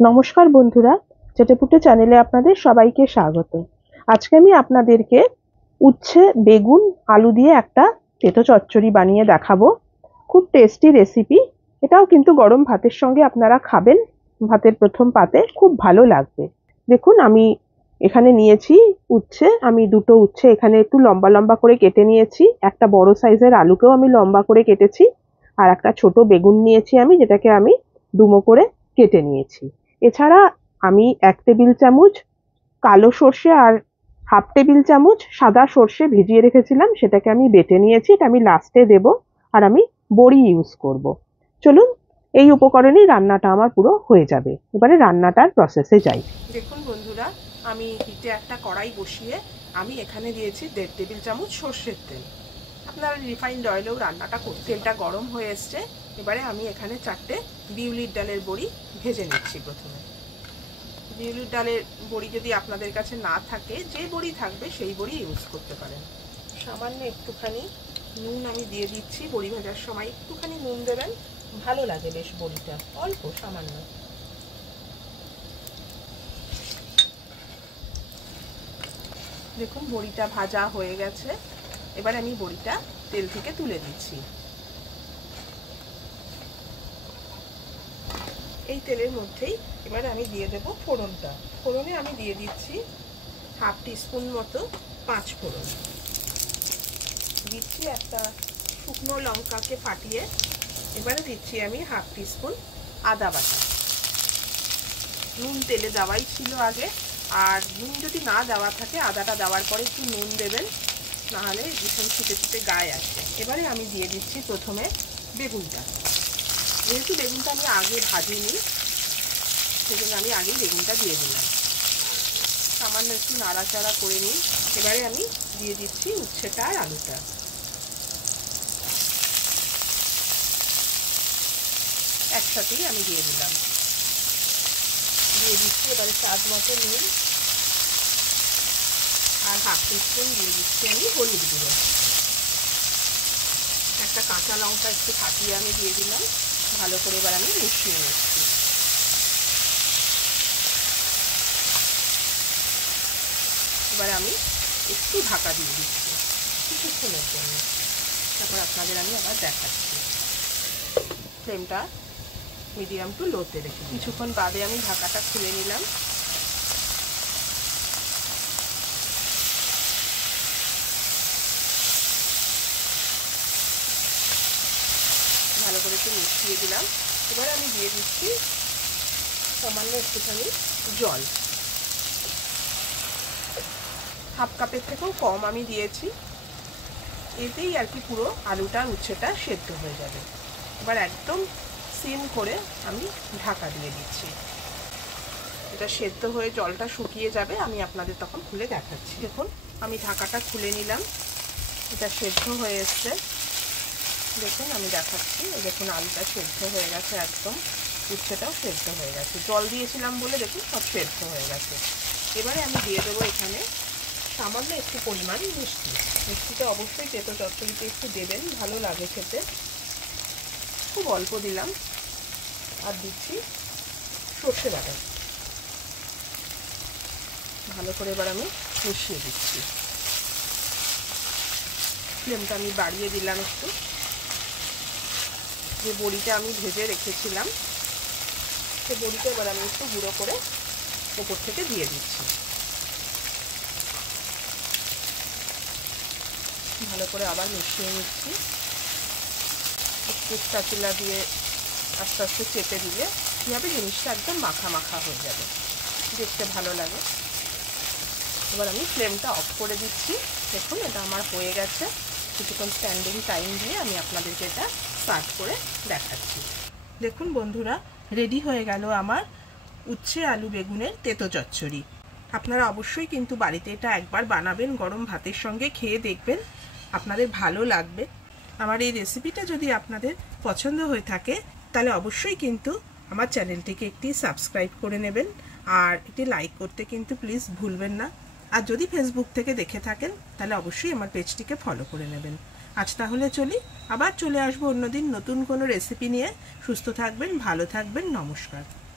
নমস্কার বন্ধুরা, চেটেপুটে চ্যানেলে আপনাদের সবাইকে স্বাগত। আজকে আমি আপনাদেরকে উচ্ছে বেগুন আলু দিয়ে একটা তেতো চচ্চড়ি বানিয়ে দেখাবো। খুব টেস্টি রেসিপি। এটাও কিন্তু গরম ভাতের সঙ্গে আপনারা খাবেন, ভাতের প্রথম পাতে খুব ভালো লাগবে। দেখুন আমি এখানে নিয়েছি উচ্ছে, আমি দুটো উচ্ছে এখানে একটু লম্বা লম্বা করে কেটে নিয়েছি। একটা বড় সাইজের আলুকেও আমি লম্বা করে কেটেছি। আর একটা ছোট বেগুন নিয়েছি আমি, যেটাকে আমি ডুমো করে কেটে নিয়েছি। এছাড়া আমি 1 টেবিল চামচ কালো সর্ষে আর হাফ টেবিল চামচ সাদা সর্ষে ভিজিয়ে রেখেছিলাম, সেটাকে আমি বেটে নিয়েছি। এটা আমি লাস্টে দেব। আর আমি বড়ি ইউজ করব। চলুন, এই উপকরণেই রান্নাটা আমার পুরো হয়ে যাবে। এবারে রান্নাটার প্রসেসে যাই। দেখুন বন্ধুরা, আমি হিটে একটা কড়াই বসিয়ে আমি এখানে দিয়েছি 1.5 টেবিল চামচ সর্ষের তেল। আপনারা রিফাইন্ড অয়েলেও রান্নাটা করতে। তেলটা গরম হয়ে এসছে। এবারে আমি এখানে 4টে বিউলির ডালের বড়ি ভেজে নিচ্ছি। প্রথমে বিউলির ডালের বড়ি যদি আপনাদের কাছে না থাকে, যে বড়ি থাকবে সেই বড়ি ইউজ করতে পারেন। সামান্য একটুখানি নুন আমি দিয়ে দিচ্ছি। বড়ি ভাজার সময় একটুখানি নুন দেবেন, ভালো লাগে বেশ বড়িটা, অল্প সামান্য। দেখুন বড়িটা ভাজা হয়ে গেছে। এবার আমি বড়িটা তেল থেকে তুলে দিচ্ছি। এই তেলের মধ্যেই এবার আমি দিয়ে দেব ফোড়নটা। ফোড়নে আমি দিয়ে দিচ্ছি হাফ টিস্পুন মতো 5 ফোড়ন দিচ্ছি। একটা শুকনো লঙ্কাকে ফাটিয়ে এবারে দিচ্ছি আমি হাফ টিস্পুন আদা বাটা। নুন তেলে দেওয়াই ছিল আগে, আর নুন যদি না দেওয়া থাকে আদাটা দেওয়ার পরে একটু নুন দেবেন, নাহলে ভীষণ ছুটে ছুটে গায়ে আসে। এবারে আমি দিয়ে দিচ্ছি প্রথমে বেগুনটা। যেহেতু বেগুনটা আমি আগে ভাজিনি, সেজন্য আমি আগেই বেগুনটা দিয়ে দিলাম। সামান্য একটু নাড়াচাড়া করে নিই। এবারে আমি দিয়ে দিচ্ছি উচ্ছেটা আর আলুটা। একসাথেই আমি দিয়ে দিলাম। দিয়ে দিচ্ছি এবারে স্বাদ মতো নুন, আর হাফ টিস্পুন দিয়ে দিচ্ছি আমি হলুদ গুঁড়ো। একটা কাঁচা লঙ্কা একটু ফাটিয়ে আমি দিয়ে দিলাম। ভালো করে এবার আমি মিশিয়ে নিচ্ছি। এবার আমি একটু ঢাকা দিয়ে দিচ্ছি কিছুক্ষণের জন্য। তারপর আপনাদের আমি আবার দেখাচ্ছি। ফ্লেমটা মিডিয়াম টু লোতে রেখে কিছুক্ষণ বাদে আমি ঢাকাটা খুলে নিলাম। ভালো করে একটু মিশিয়ে দিলাম। এবার আমি দিয়ে দিচ্ছি সামান্য একটুখানি জল। হাফ কাপের থেকেও কম আমি দিয়েছি। এতেই আর কি পুরো আলুটা উচ্ছেটা সেদ্ধ হয়ে যাবে। এবার একদম সিম করে আমি ঢাকা দিয়ে দিচ্ছি। এটা সেদ্ধ হয়ে জলটা শুকিয়ে যাবে, আমি আপনাদের তখন খুলে দেখাচ্ছি। দেখুন আমি ঢাকাটা খুলে নিলাম। এটা সেদ্ধ হয়ে এসছে। দেখুন আমি দেখাচ্ছি। দেখুন আলুটা সেদ্ধ হয়ে গেছে একদম, উচ্ছেটাও সেদ্ধ হয়ে গেছে। জল দিয়েছিলাম বলে দেখুন সব সেদ্ধ হয়ে গেছে। এবারে আমি দিয়ে দেবো এখানে সামান্য একটু পরিমাণ মিষ্টি। মিষ্টিটা অবশ্যই তেতো চচ্চড়িতে একটু দেবেন, ভালো লাগে খেতে। খুব অল্প দিলাম। আর দিচ্ছি সর্ষে বাটা। ভালো করে এবার আমি মিশিয়ে দিচ্ছি। ফ্লেমটা আমি বাড়িয়ে দিলাম একটু। যে বড়িটা আমি ভেজে রেখেছিলাম, সে বড়িটা এবার আমি একটু গুঁড়ো করে ওপর থেকে দিয়ে দিচ্ছি। ভালো করে আবার মিশিয়ে নিচ্ছি। একটু স্প্যাচুলা দিয়ে আস্তে আস্তে চেপে দিলে কী হবে, জিনিসটা একদম মাখা মাখা হয়ে যাবে, দেখতে ভালো লাগে। এবার আমি ফ্লেমটা অফ করে দিচ্ছি। দেখুন এটা আমার হয়ে গেছে। কিছুক্ষণ স্ট্যান্ডিং টাইম দিয়ে আমি আপনাদেরকে এটা সার্ভ করে দেখাচ্ছি। দেখুন বন্ধুরা, রেডি হয়ে গেল আমার উচ্ছে আলু বেগুনের তেতো চচ্চড়ি। আপনারা অবশ্যই কিন্তু বাড়িতে এটা একবার বানাবেন, গরম ভাতের সঙ্গে খেয়ে দেখবেন, আপনাদের ভালো লাগবে। আমার এই রেসিপিটা যদি আপনাদের পছন্দ হয়ে থাকে তাহলে অবশ্যই কিন্তু আমার চ্যানেলটিকে একটি সাবস্ক্রাইব করে নেবেন, আর একটি লাইক করতে কিন্তু প্লিজ ভুলবেন না। আর যদি ফেসবুক থেকে দেখে থাকেন তাহলে অবশ্যই আমার পেজটিকে ফলো করে নেবেন। আজ তাহলে চলি, আবার চলে আসবো অন্যদিন নতুন কোনো রেসিপি নিয়ে। সুস্থ থাকবেন, ভালো থাকবেন, নমস্কার।